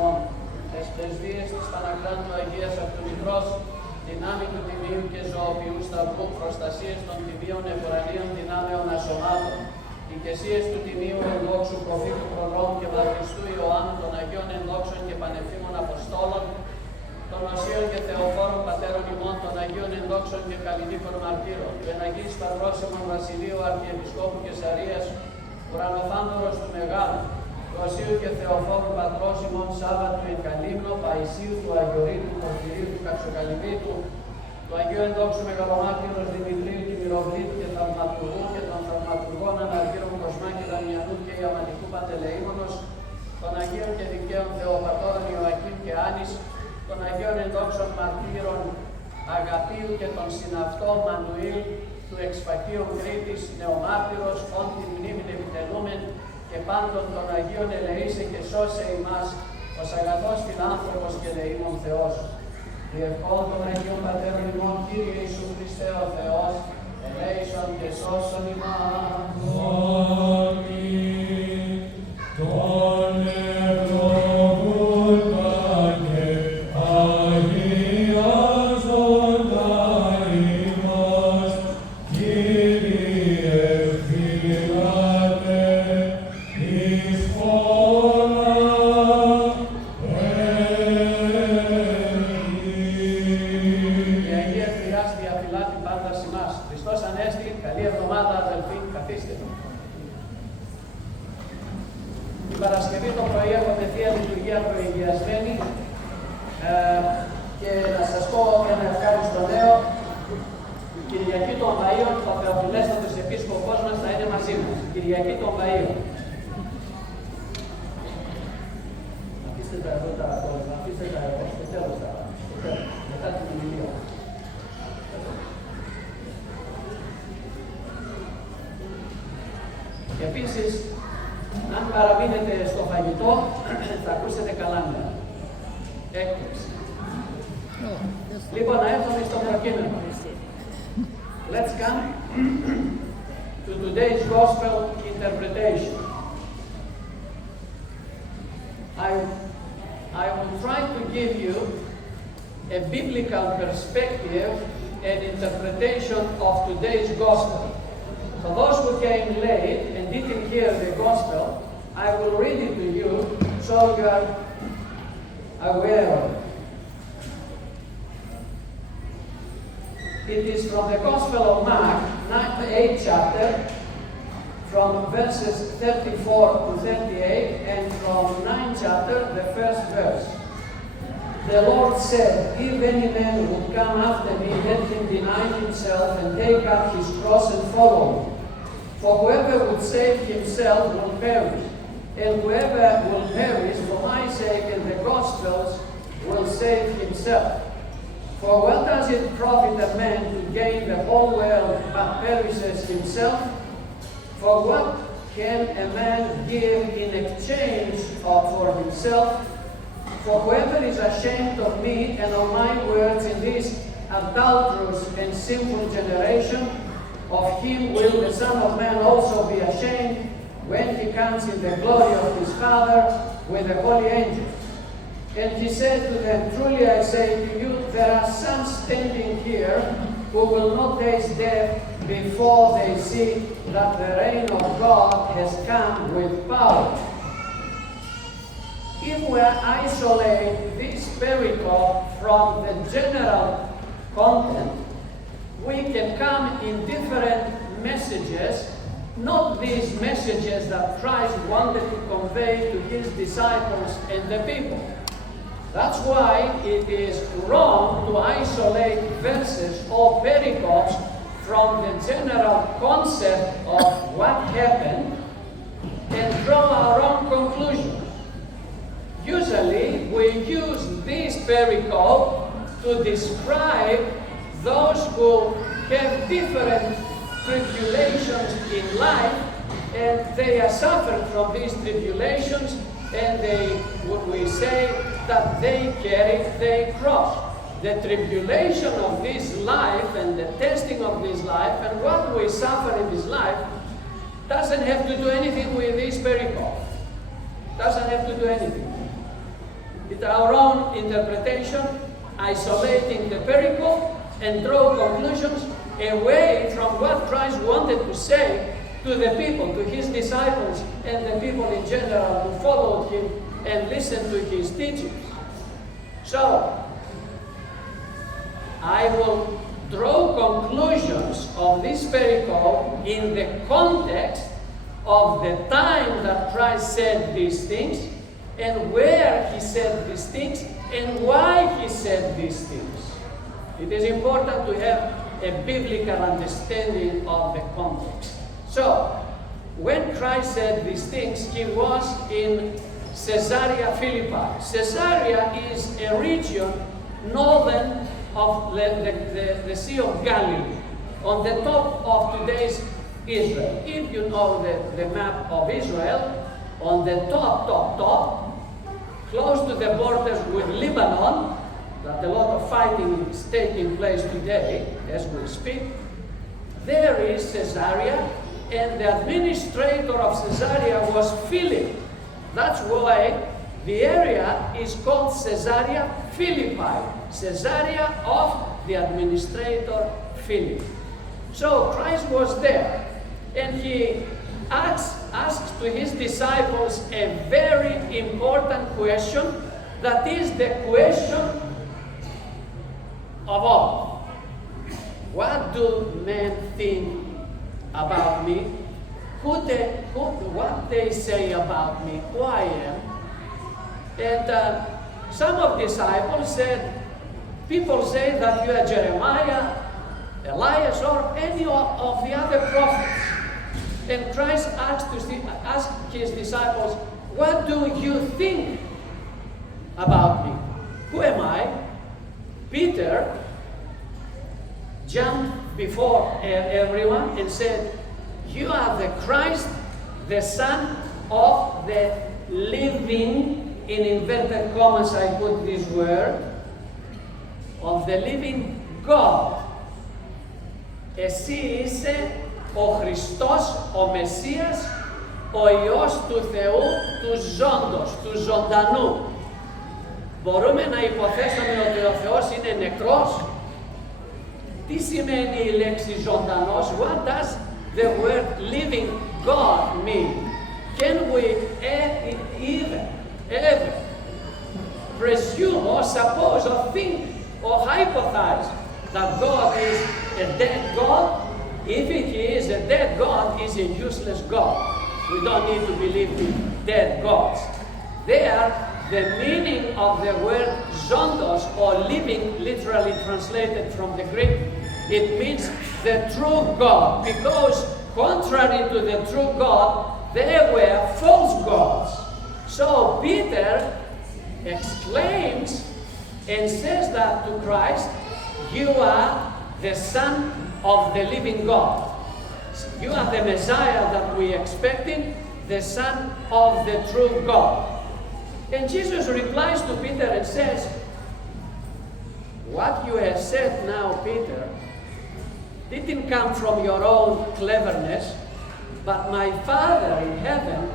ημών, τες πρεσβείες της Πανακλάντου Αγίας Αυτομητρός, δυνάμει του Τιμίου και Ζωοποιού Σταυρού, προστασίες των Τιμίων Ευρανίων δυνάμεων ασωμάτων, οικεσίες του Τιμίου ενδόξου προφήτου προλόμου και βαπτιστού Ιωάννου, των Αγίων ενδόξων και πανευθύμων Αποστόλων, των Οσίων και Θεοφόρων Πατέρων ημών, των Αγίων ενδόξων και καλλινίκων μαρτύρων, του Εναγής Σταυρόσιμων Βασιλείου Αρχιεπισκόπου Κεσαρίας, ουρανοφάνδωρος του Μεγάλου, του Οσίου και Θεοφόρου Πατρός ημών Σάββα του εν Καλύμνο, Παϊσίου του Αγιορείτου, Πορφυρίου του Καψοκαλυμνίτου, του Αγίου ενδόξου Μεγαλομάρτυρος Δημητρίου του Μυροβλήτου και Θαυματουργού και των Θαυματουργών Αναργύρων Κοσμά και Δαμιανού και Ιαμαντικού Παντελεήμονος, των Αγίων και Δικαίων Θεοπατώρων Ιωακήμ και Άνης, των Αγίων ενδόξων Μαρτύρων Αγαπίου και των συναυτών Μανουήλ, του Εξφακίου Κρήτης, Νεομάρτυρος, όν τη μνήμην επιτελούμεν, και πάντων των Αγίων ελεήσε και σώσε ημάς, ως αγαθός φιλάνθρωπος και ελεήμων Θεός. Διευκόν των Αγίων Πατέρων ημών, Κύριε Ιησού Χριστέ ο Θεός, ελέησον και σώσον ημάς. Χριστός Ανέστη, καλή εβδομάδα αδελφοί, καθίστε. Την Παρασκευή το πρωί έχω τεθεί λειτουργία προηγιασμένη και να σας πω ένα ευχάριστο νέο. Η Κυριακή των Βαΐων, ο Θεοφιλέστατος Επίσκοπος μας θα είναι μαζί μας. Η Κυριακή των Βαΐων. Αφήστε τα εδώ τα απόλυτα, αφήστε τα εδώ, στο τέλος μετά την ομιλία. Επίσης, αν παραμείνετε στο φαγητό, θα ακούσετε καλά νέα. Έκπληξη. Λοιπόν, να έρθουμε στο προκείμενο. Let's come to today's gospel interpretation. I will try to give you a biblical perspective and interpretation of today's gospel. For those who came late and didn't hear the gospel, I will read it to you so you are aware of it. It is from the Gospel of Mark, 8th chapter, from verses 34 to 38, and from 9th chapter, the first verse. The Lord said, if any man would come after me, let him deny himself and take up his cross and follow me. For whoever would save himself will perish, and whoever will perish for my sake and the gospel's will save himself. For what does it profit a man to gain the whole world but perishes himself? For what can a man give in exchange for himself? For whoever is ashamed of me and of my words in this adulterous and sinful generation, of him will the Son of Man also be ashamed when he comes in the glory of his Father with the holy angels. And he said to them, truly I say to you, there are some standing here who will not taste death before they see that the reign of God has come with power. If we isolate this pericope from the general content, we can come in different messages, not these messages that Christ wanted to convey to his disciples and the people. That's why it is wrong to isolate verses or pericopes from the general concept of what happened and draw our own conclusions. Usually, we use this pericope to describe those who have different tribulations in life, and they are suffering from these tribulations, and what we say that they carry their cross. The tribulation of this life and the testing of this life and what we suffer in this life doesn't have to do anything with this pericope. Doesn't have to do anything. with our own interpretation, isolating the pericope and draw conclusions away from what Christ wanted to say to the people, to his disciples and the people in general who followed him and listened to his teachings. So, I will draw conclusions of this pericope in the context of the time that Christ said these things, and where he said these things, and why he said these things. It is important to have a biblical understanding of the context. So, when Christ said these things, he was in Caesarea Philippi. Caesarea is a region northern of the Sea of Galilee, on the top of today's Israel. If you know the map of Israel, on the top, close to the borders with Lebanon, that a lot of fighting is taking place today, as we speak, there is Caesarea, and the administrator of Caesarea was Philip. That's why the area is called Caesarea Philippi, Caesarea of the administrator Philip. So Christ was there, and he asked to his disciples a very important question, that is the question of all. What do men think about me? What they say about me, who I am? And some of the disciples said, people say that you are Jeremiah, Elias, or any of the other prophets. And Christ asked his disciples, what do you think about me? Who am I? Peter jumped before everyone and said, you are the Christ, the Son of the living, in inverted commas I put this word, of the living God. Εσύ είσαι ο Χριστός, ο Μεσσίας, ο Υιός του Θεού, του ζώντος, του ζωντανού. Μπορούμε να υποθέσουμε ότι ο Θεός είναι νεκρός? Τι σημαίνει η λέξη ζωντανός? What does the word living God mean? Can we ever presume or suppose or think or hypothesize that God is a dead God? If he is a dead God, he is a useless God. We don't need to believe in dead gods. There, the meaning of the word zondos, or living, literally translated from the Greek, it means the true God, because contrary to the true God, there were false gods. So Peter exclaims and says that to Christ, you are the Son of the living God. You are the Messiah that we expected, the Son of the true God. And Jesus replies to Peter and says, what you have said now, Peter, didn't come from your own cleverness, but my Father in heaven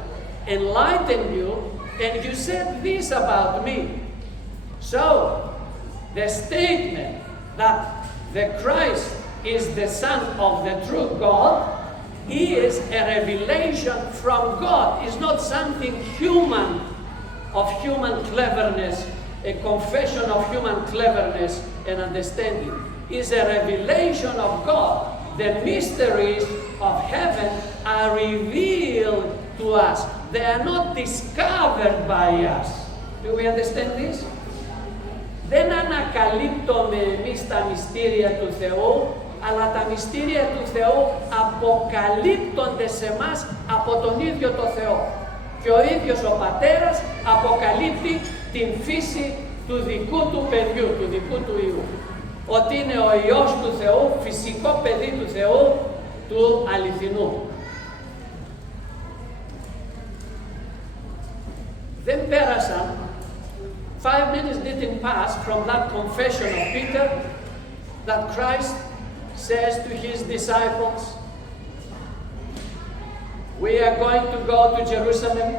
enlightened you, and you said this about me. So, the statement that the Christ is the Son of the true God is a revelation from God. It's not something human, of human cleverness, a confession of human cleverness and understanding. It's a revelation of God. The mysteries of heaven are revealed to us. They are not discovered by us. Do we understand this? Δεν ανακαλύπτουμε εμείς τα μυστήρια του Θεού, αλλά τα μυστήρια του Θεού αποκαλύπτονται σε μας από τον ίδιο το Θεό. Και ο ίδιος ο Πατέρας αποκαλύπτει την φύση του δικού του παιδιού, του δικού του Υιού. Ότι είναι ο Υιός του Θεού, φυσικό παιδί του Θεού, του αληθινού. Δεν πέρασαν, 5 minutes didn't pass from that confession of Peter that Christ says to his disciples, we are going to go to Jerusalem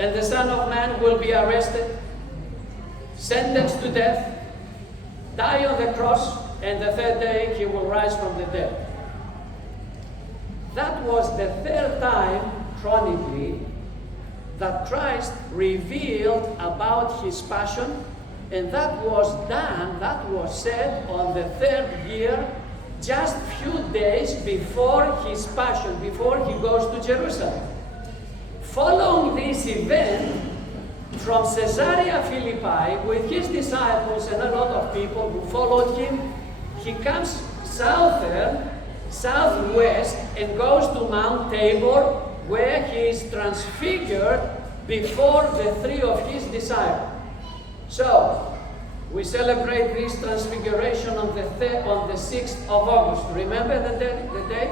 and the Son of Man will be arrested sentenced to death, die on the cross, and the third day he will rise from the dead. That was the third time, chronically, that Christ revealed about his passion, and that was done, that was said on the third year, just few days before his passion, before he goes to Jerusalem. Following this event, from Caesarea Philippi, with his disciples and a lot of people who followed him, he comes southwest, and goes to Mount Tabor, where he is transfigured before the three of his disciples. So, we celebrate this transfiguration on the 6th of August. Remember the day?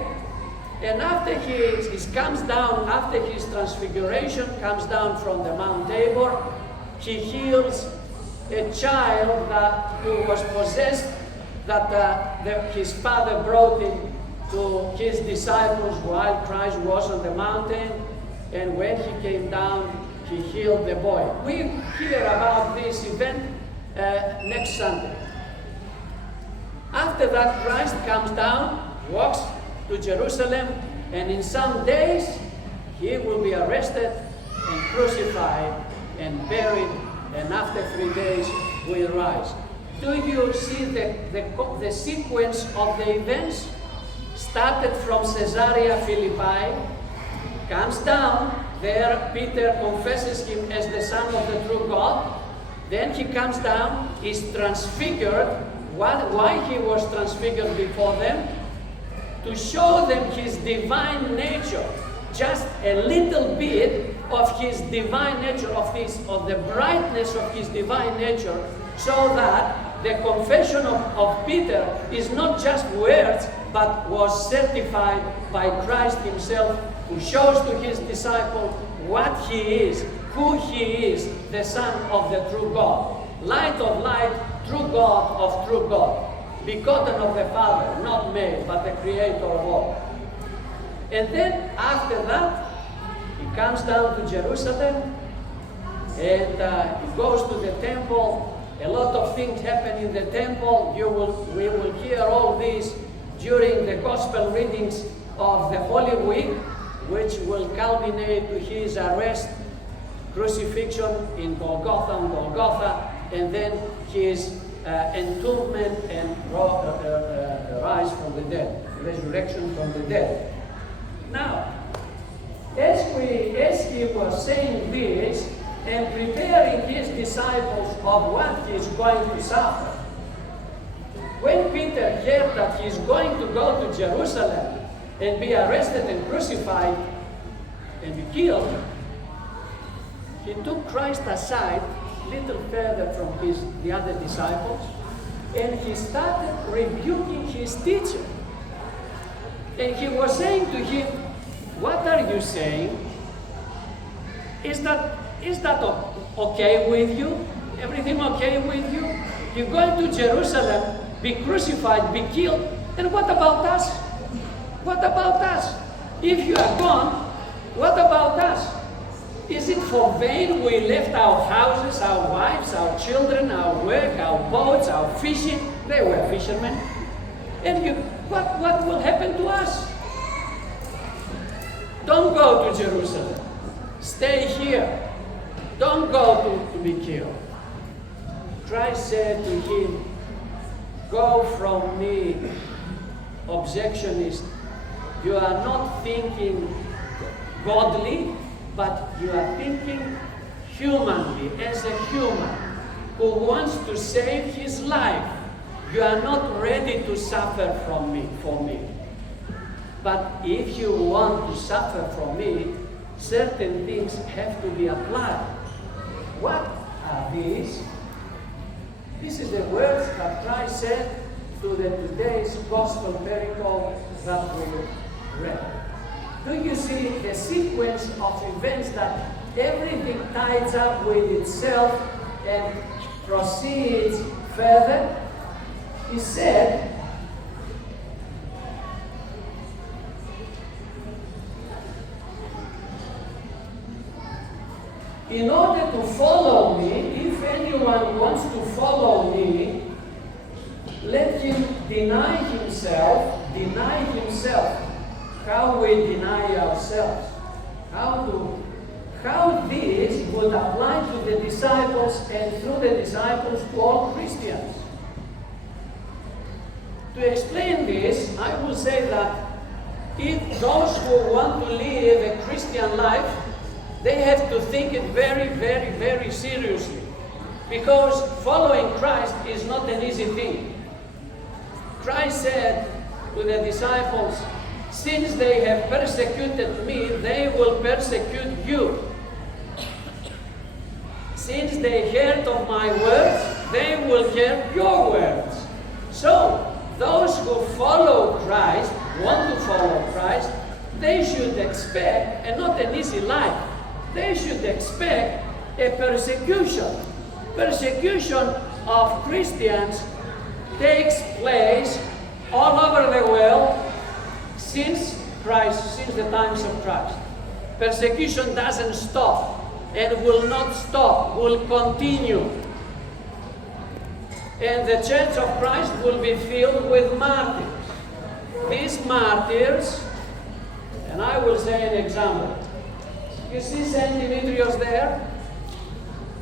And after he comes down, after his transfiguration, comes down from the Mount Tabor, he heals a child who was possessed, that his father brought him to his disciples while Christ was on the mountain, and when he came down, he healed the boy. We hear about this event next Sunday. After that, Christ comes down, walks to Jerusalem, and in some days he will be arrested and crucified and buried, and after 3 days will rise. Do you see the sequence of the events? Started from Caesarea Philippi, comes down, there Peter confesses him as the Son of the true God. Then he comes down, is transfigured. Why he was transfigured before them? To show them his divine nature, just a little bit of his divine nature, of the brightness of his divine nature, so that the confession of Peter is not just words, but was certified by Christ himself, who shows to his disciples what he is, who he is, the Son of the true God. Light of light, true God of true God. Begotten of the Father, not made, but the Creator of all. And then after that, he comes down to Jerusalem, and he goes to the temple. A lot of things happen in the temple. We will hear all this during the Gospel readings of the Holy Week, which will culminate to his arrest, crucifixion in Golgotha, and then his entombment and rise from the dead, resurrection from the dead. Now, as he was saying this and preparing his disciples of what he is going to suffer, when Peter heard that he is going to go to Jerusalem and be arrested and crucified and be killed, he took Christ aside a little further from the other disciples, and he started rebuking his teacher. And he was saying to him, "What are you saying? Is that okay with you? Everything okay with you? You're going to Jerusalem, be crucified, be killed, and what about us? What about us? If you are gone, what about us? Is it for vain we left our houses, our wives, our children, our work, our boats, our fishing?" They were fishermen. "And what will happen to us? Don't go to Jerusalem. Stay here. Don't go to be killed." Christ said to him, "Go from me, objectionist. You are not thinking godly, but you are thinking humanly, as a human who wants to save his life. You are not ready to suffer for me. But if you want to suffer from me, certain things have to be applied." What are these? This is the words that Christ said to today's gospel pericope that we read. Do you see the sequence of events that everything ties up with itself and proceeds further? He said, in order to follow me, if anyone wants to follow me, let him deny himself. How we deny ourselves. How this would apply to the disciples and through the disciples to all Christians. To explain this, I will say that if those who want to live a Christian life, they have to think it very, very, very seriously. Because following Christ is not an easy thing. Christ said to the disciples, since they have persecuted me, they will persecute you. Since they heard of my words, they will hear your words. So, those who follow Christ, want to follow Christ, they should expect, and not an easy life, they should expect a persecution. Persecution of Christians takes place all over the world since the times of Christ. Persecution doesn't stop and will not stop, will continue. And the Church of Christ will be filled with martyrs. These martyrs, and I will say an example. You see Saint Demetrius there?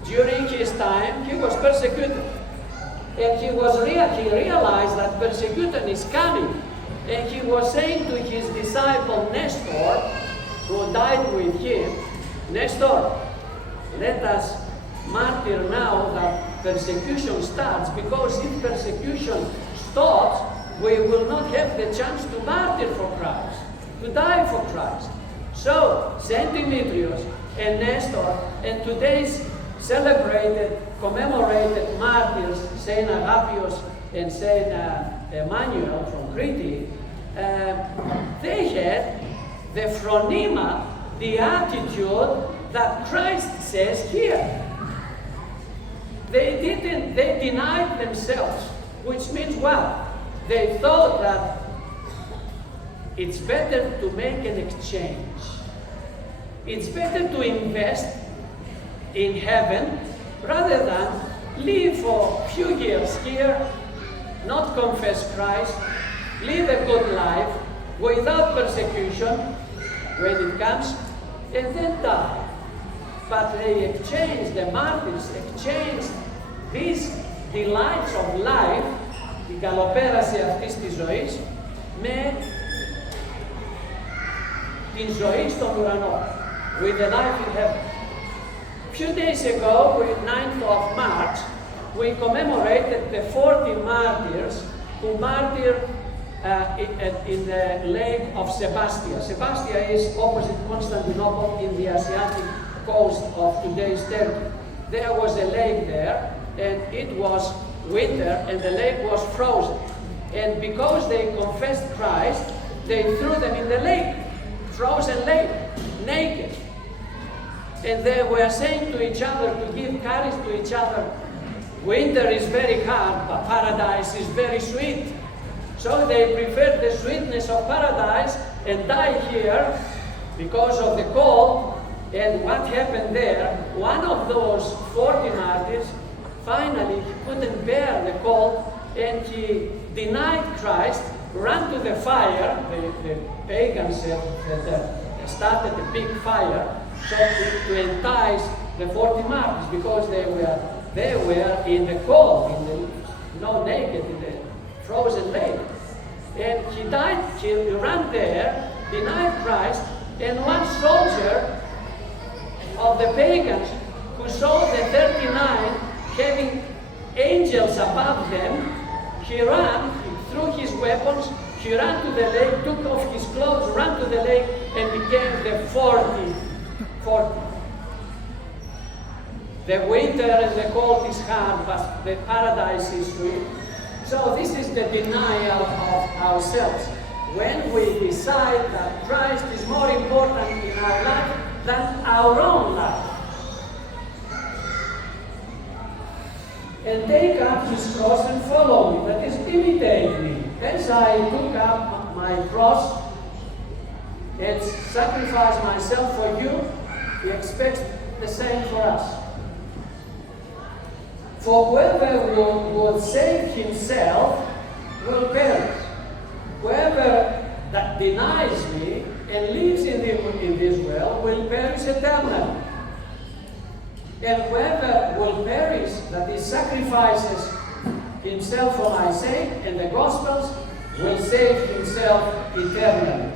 During his time, he was persecuted. And he realized that persecution is coming. And he was saying to his disciple Nestor, who died with him, Nestor, let us martyr now that persecution starts, because if persecution stops, we will not have the chance to martyr for Christ, to die for Christ. So, Saint Demetrius and Nestor, and today's celebrated, commemorated martyrs, Saint Agapios and Saint Emmanuel from Crete, they had the phronema, the attitude that Christ says here. They denied themselves, which means what? They thought that it's better to make an exchange. It's better to invest in heaven rather than live for a few years here, not confess Christ, live a good life without persecution when it comes, and then die. But they exchanged, the martyrs exchanged these delights of life, την καλοπέραση αυτής της ζωής, με την ζωή στον ουρανό, with the life in heaven. A few days ago, with 9th of March, we commemorated the 40 martyrs who martyred in the lake of Sebastia. Sebastia is opposite Constantinople in the Asiatic coast of today's Turkey. There was a lake there, and it was winter, and the lake was frozen. And because they confessed Christ, they threw them in the lake, frozen lake, naked. And they were saying to each other, to give courage to each other, winter is very hard, but paradise is very sweet. So they preferred the sweetness of paradise and died here because of the cold. And what happened there, one of those 40 martyrs, finally he couldn't bear the cold, and he denied Christ, ran to the fire. The pagans had started a big fire, so to entice the 40 martyrs, because they were in the cold, naked in the frozen lake. And he died, he ran there, denied Christ, and one soldier of the pagans who saw the 39 having angels above them, he ran, he threw his weapons, he ran to the lake, took off his clothes, ran to the lake, and became the 40. The winter and the cold is hard, but the paradise is sweet. So this is the denial of ourselves. When we decide that Christ is more important in our life than our own life. And take up his cross and follow me, that is, imitate me. As I took up my cross and sacrifice myself for you, he expects the same for us. For whoever will save himself will perish. Whoever that denies me and lives in this world will perish eternally. And whoever will perish, that is, sacrifices himself for my sake and the Gospels, will save himself eternally.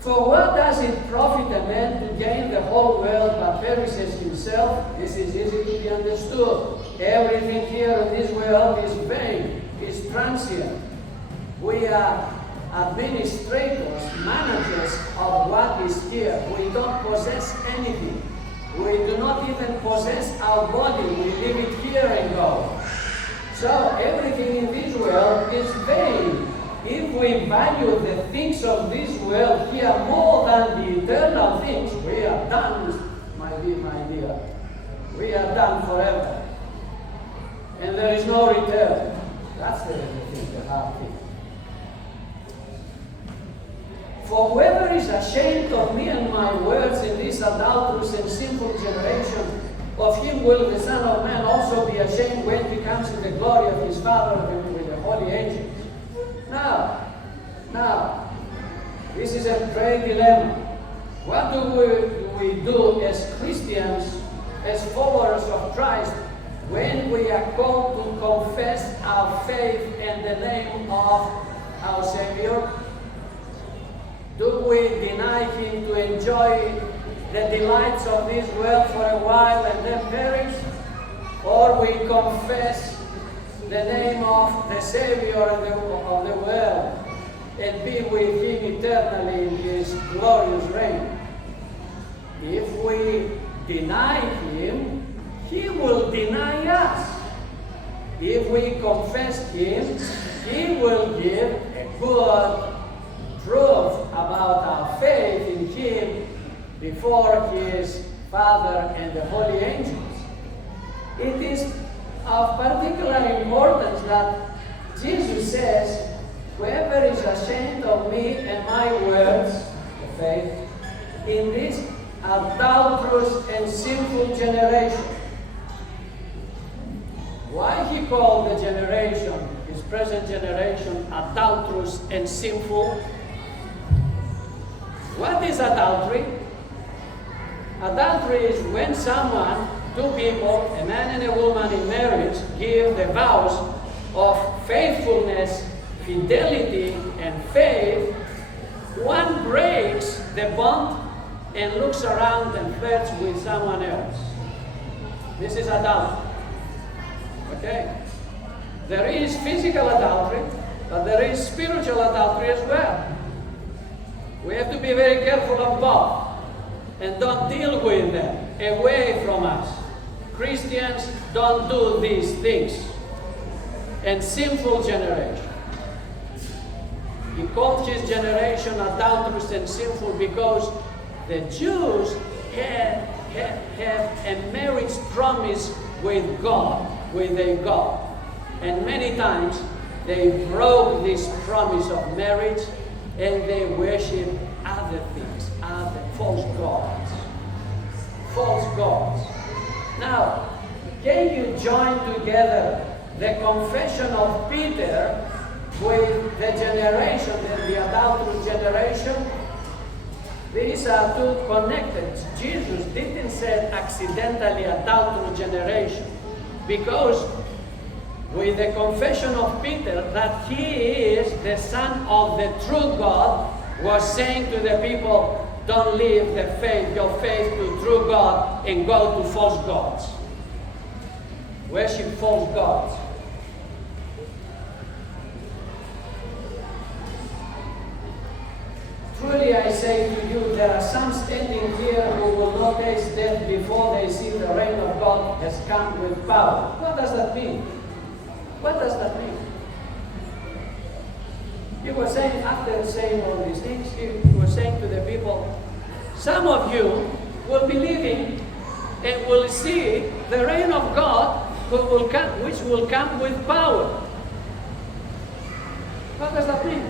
For what does it profit a man to gain the whole world but perishes himself? This is easy to be understood. Everything here in this world is vain, is transient. We are administrators, managers of what is here. We don't possess anything. We do not even possess our body. We leave it here and go. So everything in this world is vain. If we value the things of this world here more than the eternal things, we are done, my dear. We are done forever. And there is no return. That's the thing, the hard thing. For whoever is ashamed of me and my words in this adulterous and sinful generation, of him will the Son of Man also be ashamed when he comes in the glory of his Father with the holy angels. Now, this is a great dilemma. What do we do as Christians, as followers of Christ, when we are called to confess our faith in the name of our Savior? Do we deny Him to enjoy the delights of this world for a while and then perish? Or we confess the name of the Savior of the world and be with Him eternally in His glorious reign? If we deny Him, He will deny us. If we confess Him, He will give a good proof about our faith in Him before His Father and the holy angels. It is of particular importance that Jesus says, whoever is ashamed of me and my words, the faith, in this adulterous and sinful generation. Why He called the generation, His present generation, adulterous and sinful? What is adultery? Adultery is when someone, two people, a man and a woman in marriage, give the vows of faithfulness, fidelity, and faith. One breaks the bond and looks around and flirts with someone else. This is adultery. Okay? There is physical adultery, but there is spiritual adultery as well. We have to be very careful of both and don't deal with them away from us. Christians don't do these things. And sinful generation. He called his generation adulterous and sinful because the Jews had a marriage promise with God, with their God. And many times they broke this promise of marriage and they worship other things, other false gods. False gods. Now, can you join together the confession of Peter with the generation, the adulterous generation? These are two connected. Jesus didn't say accidentally adulterous generation, because with the confession of Peter that he is the Son of the true God, was saying to the people, don't leave your faith to true God and go to false gods. Worship false gods. Truly I say to you, there are some standing here who will not taste death before they see the reign of God has come with power. What does that mean? What does that mean? He was saying, after saying all these things, he was saying to the people, some of you will be living and will see the reign of God which will come with power. What does that mean?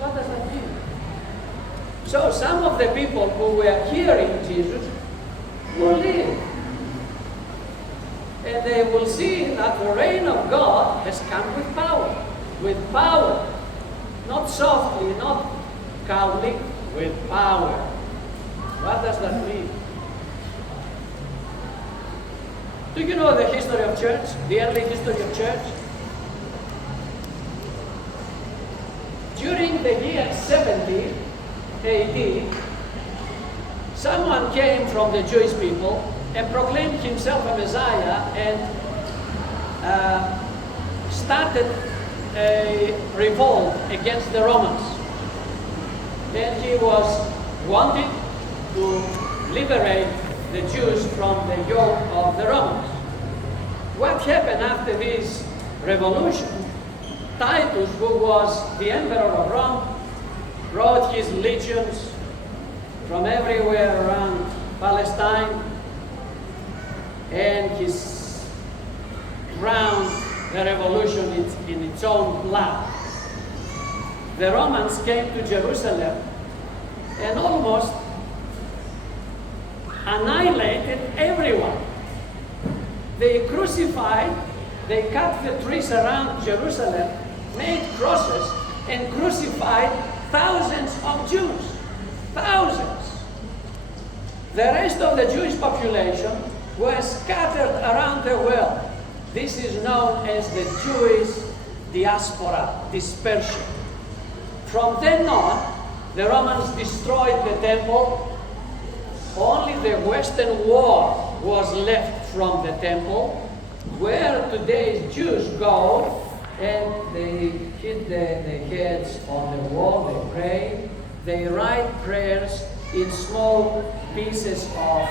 What does that mean? So some of the people who were hearing Jesus will live. And they will see that the reign of God has come with power. With power. Not softly, not calmly, with power. What does that mean? Do you know the history of church? The early history of church? During the year 70 AD, someone came from the Jewish people and proclaimed himself a Messiah and started a revolt against the Romans. And he was wanting to liberate the Jews from the yoke of the Romans. What happened after this revolution? Titus, who was the emperor of Rome, brought his legions from everywhere around Palestine, and he drowned the revolution in its own blood. The Romans came to Jerusalem and almost annihilated everyone. They crucified, they cut the trees around Jerusalem, made crosses, and crucified thousands of Jews. Thousands. The rest of the Jewish population was scattered around the world. This is known as the Jewish diaspora, dispersion. From then on, the Romans destroyed the temple. Only the western wall was left from the temple, where today's Jews go and they hit their heads on the wall, they pray, they write prayers in small pieces of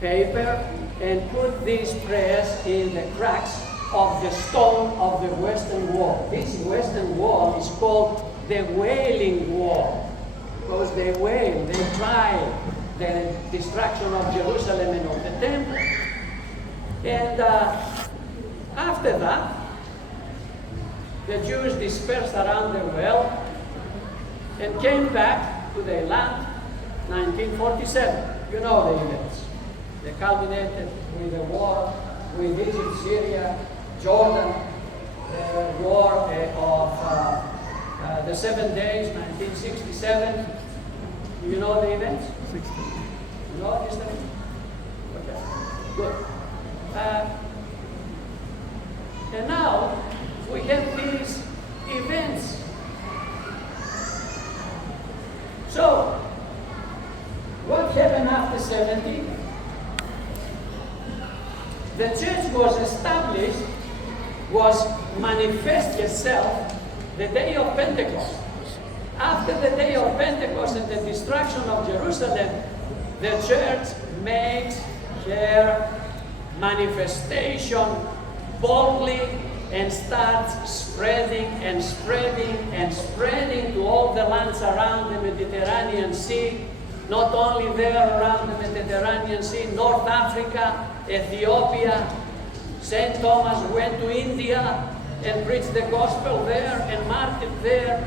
paper and put these prayers in the cracks of the stone of the western wall. This western wall is called the Wailing Wall, because they wail, they cry the destruction of Jerusalem and of the temple. And after that, the Jews dispersed around the world and came back to their land 1947. You know the events. They culminated with the war with Egypt, Syria, Jordan, the war of the 7 days, 1967. Do you know the events? 60. You know this thing? Okay, good. And now we have these events. So, what happened after 70? The church was established, was manifest itself the day of Pentecost. After the day of Pentecost and the destruction of Jerusalem, the church makes her manifestation boldly and starts spreading and spreading and spreading to all the lands around the Mediterranean Sea. Not only there around the Mediterranean Sea, North Africa, Ethiopia. St. Thomas went to India and preached the gospel there and marked it there.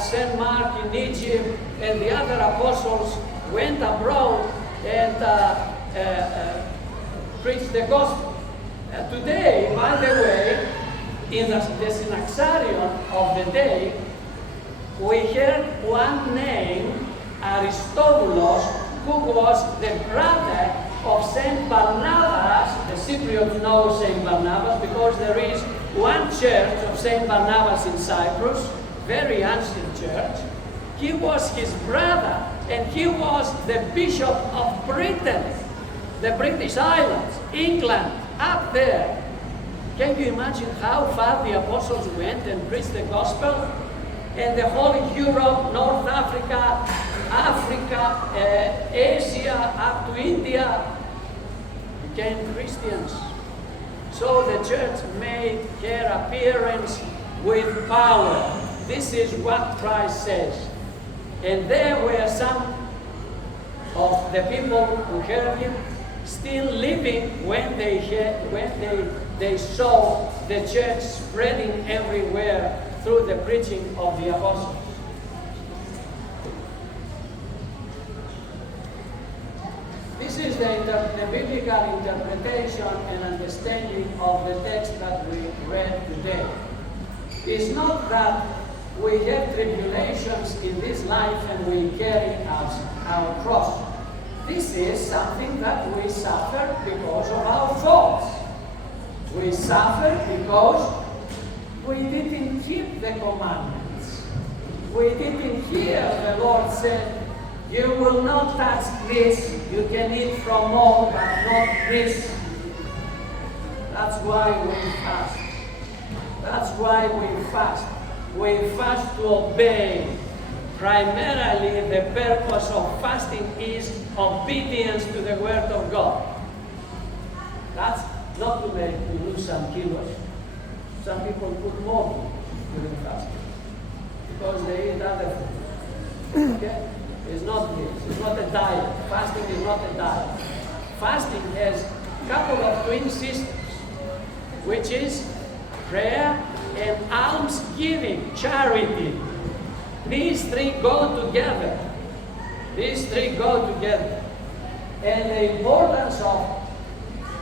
St. Mark in Egypt and the other apostles went abroad and preached the gospel. Today, by the way, in the synaxarion of the day, we heard one name, Aristobulus, who was the brother of Saint Barnabas. The Cypriots know Saint Barnabas because there is one church of Saint Barnabas in Cyprus, very ancient church. He was his brother, and he was the Bishop of Britain, the British Islands, England, up there. Can you imagine how far the apostles went and preached the gospel? And the whole Europe, North Africa, Africa, Asia, up to India, became Christians. So the church made her appearance with power. This is what Christ says. And there were some of the people who heard him still living when they saw the church spreading everywhere through the preaching of the apostles. is the biblical interpretation and understanding of the text that we read today. It's not that we have tribulations in this life and we carry our cross. This is something that we suffer because of our faults. We suffer because we didn't keep the commandments. We didn't hear the Lord said, you will not touch this, you can eat from all, but not this. That's why we fast. That's why we fast. We fast to obey. Primarily, the purpose of fasting is obedience to the Word of God. That's not to make you lose some kilos. Some people put more during fasting because they eat other food. Okay? It's not this. It's not a diet. Fasting is not a diet. Fasting has a couple of twin systems, which is prayer and almsgiving, charity. These three go together. These three go together. And the importance of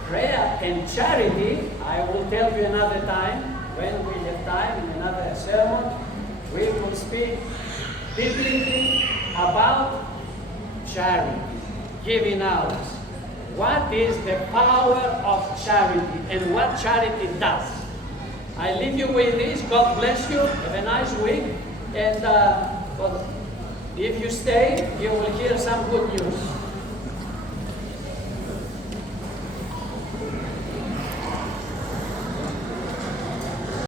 prayer and charity, I will tell you another time, when we have time, in another sermon, we will speak biblically about charity, giving others. What is the power of charity and what charity does? I leave you with this. God bless you. Have a nice week. And if you stay, you will hear some good news.